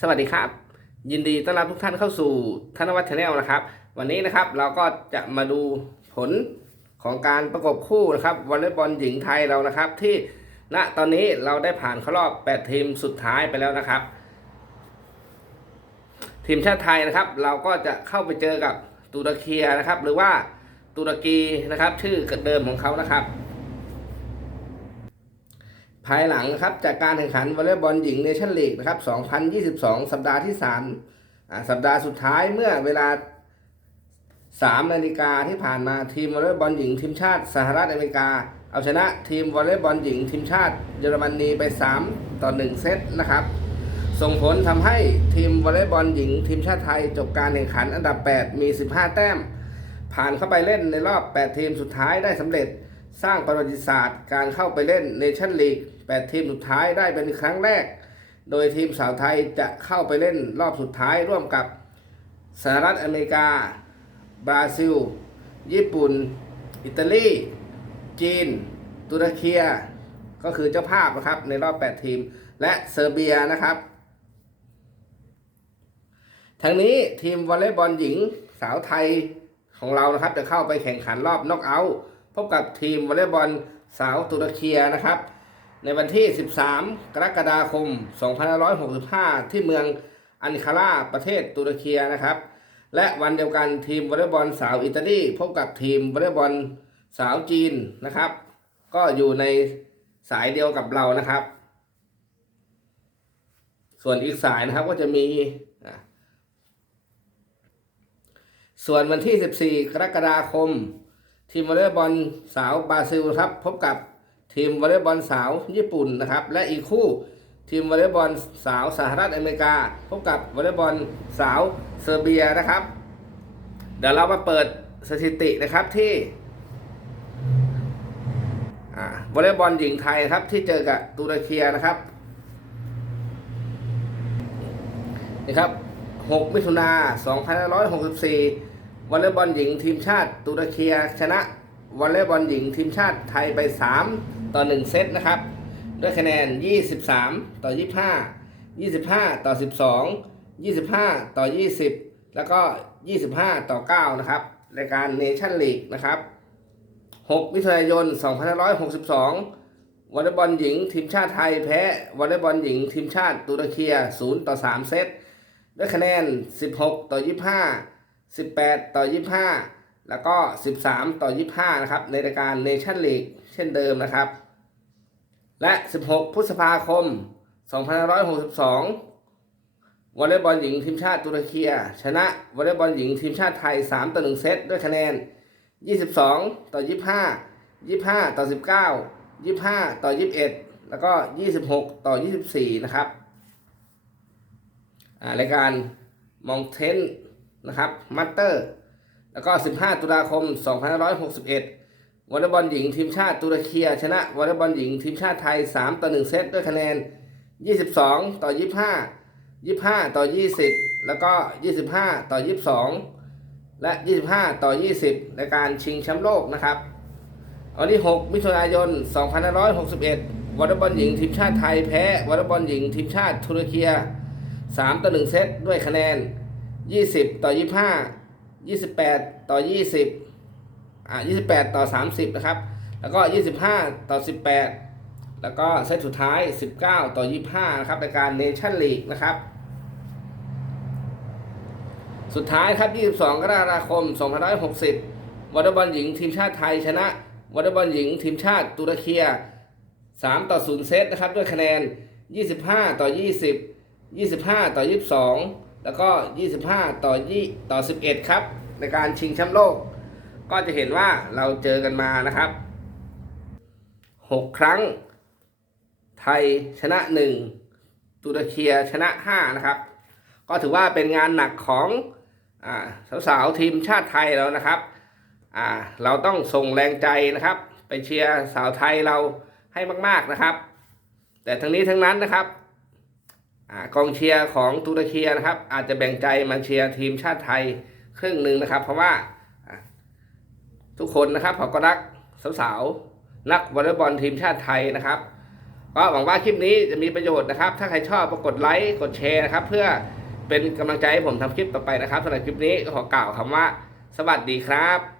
สวัสดีครับ ยินดีต้อนรับทุกท่านเข้าสู่ธนวัฒน์ชาแนลนะครับ วันนี้นะครับเราก็จะมาดูผลของการประกบคู่นะครับวอลเลย์บอลหญิงไทยเรานะครับ ที่ณตอนนี้เราได้ผ่านเข้ารอบ 8 ทีมสุดท้ายไปแล้วนะครับ ทีมชาติไทยนะครับ เราก็จะเข้าไปเจอกับตุรกีนะครับ หรือว่าตุรกีนะครับ ชื่อเดิมของเขานะครับ ภายหลังนะครับ จากการแข่งขันวอลเลย์บอลหญิงเนชั่นลีกนะครับ 2022 สัปดาห์ที่ 3 สัปดาห์สุดท้ายเมื่อเวลา 3 นาฬิกาที่ผ่านมาทีมวอลเลย์บอลหญิงทีมชาติสหรัฐอเมริกา เอาชนะทีมวอลเลย์บอลหญิงทีมชาติเยอรมนีไป 3 ต่อ 1 เซตนะครับ ส่งผลทำให้ทีมวอลเลย์บอลหญิงทีมชาติไทย จบการแข่งขันอันดับ 8 มี 15 แต้ม ผ่านเข้าไปเล่นในรอบ 8 ทีมสุดท้ายได้สำเร็จสร้างประวัติศาสตร์การเข้าไปเล่นเนชั่นลีก 8 ทีมสุดท้ายได้เป็นครั้งแรก โดยทีมสาวไทยจะเข้าไปเล่นรอบสุดท้ายร่วมกับสหรัฐอเมริกา บราซิล ญี่ปุ่น อิตาลี จีน ตุรกีก็คือเจ้าภาพนะครับในรอบ 8 ทีม และเซอร์เบียนะครับทั้งนี้ทีมวอลเลย์บอลหญิงสาวไทยของเรานะครับ จะเข้าไปแข่งขันรอบน็อกเอาท์พบกับทีมวอลเลย์บอลสาวตุรกีนะครับ ในวันที่ 13 กรกฎาคม 2565 ที่เมืองอันคาราประเทศตุรกีนะครับ และวันเดียวกันทีมวอลเลย์บอลสาวอิตาลีพบกับทีมวอลเลย์บอลสาวจีนนะครับ ก็อยู่ในสายเดียวกับเรานะครับ ส่วนอีกสายนะครับก็จะมี ส่วนวันที่ 14 กรกฎาคม ทีมวอลเลย์บอลสาวบราซิลครับ พบกับ ทีมวอลเลย์บอลสาวญี่ปุ่นนะครับ และอีกคู่ทีมวอลเลย์บอลสาวสหรัฐอเมริกา พบกับวอลเลย์บอลสาวเซอร์เบียนะครับ เดี๋ยวเรามาเปิดสถิตินะครับที่วอลเลย์บอลหญิงไทยครับที่เจอกับตุรกีนะครับนะครับ 6 มิถุนา2564วอลเลย์บอลหญิงทีมชาติตุรกีชนะวอลเลย์บอลหญิงทีมชาติไทยไป 3 ต่อ 1 เซตนะครับ ด้วยคะแนน 23 ต่อ 25 25 ต่อ 12 25 ต่อ 20 แล้วก็ 25 ต่อ 9 นะครับรายการเนชั่นลีกนะครับ 6 มิถุนายน 2562 วอลเลย์บอลหญิงทีมชาติไทยแพ้วอลเลย์บอลหญิงทีมชาติตุรกี0 ต่อ 3 เซต ด้วยคะแนน 16 ต่อ 25 18 ต่อ 25 แล้วก็ 13 ต่อ 25 นะครับ ในรายการเนชั่นลีกเช่นเดิมนะครับ และ 16 พฤษภาคม 2562 วอลเลย์บอลหญิงทีมชาติตุรกีชนะวอลเลย์บอลหญิงทีมชาติไทย 3 ต่อ 1 เซตด้วยคะแนน 22 ต่อ 25 25 ต่อ 19 25 ต่อ 21 แล้วก็ 26 ต่อ 24 นะครับรายการมองเทนนะครับ มัตเตอร์ แล้วก็ 15 ตุลาคม 2561 วอลเลย์บอลหญิงทีมชาติตุรกีชนะวอลเลย์บอลหญิงทีมชาติไทย 3 ต่อ 1 เซตด้วยคะแนน 22 ต่อ 25 25 ต่อ 20 แล้วก็ 25 ต่อ 22 และ 25 ต่อ 20 ในการชิงแชมป์โลกนะครับวันที่ 6 มิถุนายน 2561 วอลเลย์บอลหญิงทีมชาติไทยแพ้วอลเลย์บอลหญิงทีมชาติตุรกี3ต่อ 1 เซตด้วยคะแนน 20 ต่อ 25 28 ต่อ 20 อ่า28 ต่อ 30 นะครับ แล้วก็ 25 ต่อ 18 แล้วก็เซตสุดท้าย 19 ต่อ 25 นะครับในการเนชั่นลีกนะครับ สุดท้ายครับ 22 กรกฎาคม 2560วอลเลย์บอลหญิงทีมชาติไทยชนะวอลเลย์บอลหญิงทีมชาติตุรกี3ต่อ 0 เซตนะครับ ด้วยคะแนน 25 ต่อ 20 25 ต่อ 22 แล้วก็ 25 ต่อ2ต่อ 11 ครับ ในการชิงแชมป์โลก ก็จะเห็นว่าเราเจอกันมานะครับ 6 ครั้ง ไทยชนะ 1 ตุรกีชนะ 5 นะครับ ก็ถือว่าเป็นงานหนักของอสาวๆทีมชาติไทยแล้วนะครับ เราต้องส่งแรงใจนะครับ ไปเชียร์สาวไทยเราให้มาก ๆนะครับ แต่ทั้งนี้ทั้งนั้นนะครับอกองเชียร์ของตุรกีนะครับ อาจจะแบ่งใจมาเชียร์ทีมชาติไทยครึ่งหนึ่งนะครับ เพราะว่า ทุกคนนะครับเขาก็รักสาวๆนักวอลเลย์บอลทีมชาติไทยนะครับ ก็หวังว่าคลิปนี้จะมีประโยชน์นะครับ ถ้าใครชอบก็กดไลค์กดแชร์นะครับ เพื่อเป็นกำลังใจให้ผมทำคลิปต่อไปนะครับสำหรับคลิปนี้ก็ขอกล่าวคำว่า สวัสดีครับ